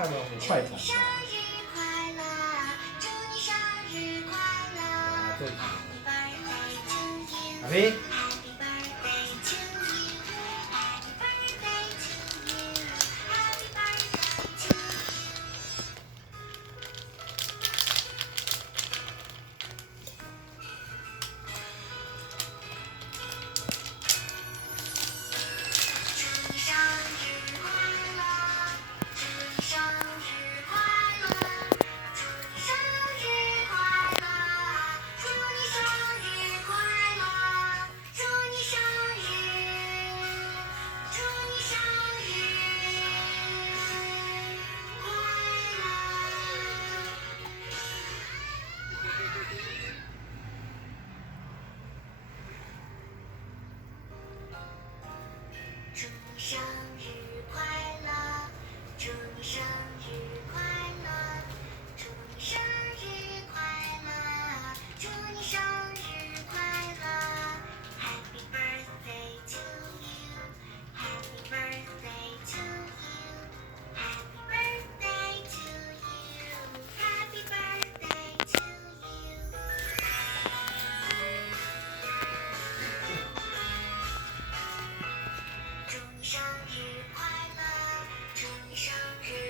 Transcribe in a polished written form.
快乐火快餐生日快乐，祝你生日快乐啊，这，Happy birthday to you。阿飞， Happy birthday to you. Happy birthday to you. Happy birthday to you. 祝你生日快乐，祝你生日快乐，祝你生日快乐，祝你生日快乐，祝你生日，祝你生日快乐。祝你生日快乐，祝你生日快乐，祝你生日快乐，祝你生日快乐。Happy birthday to you. Happy birthday to you. Happy birthday to you. Happy birthday to you. 祝你生日快乐，祝你生日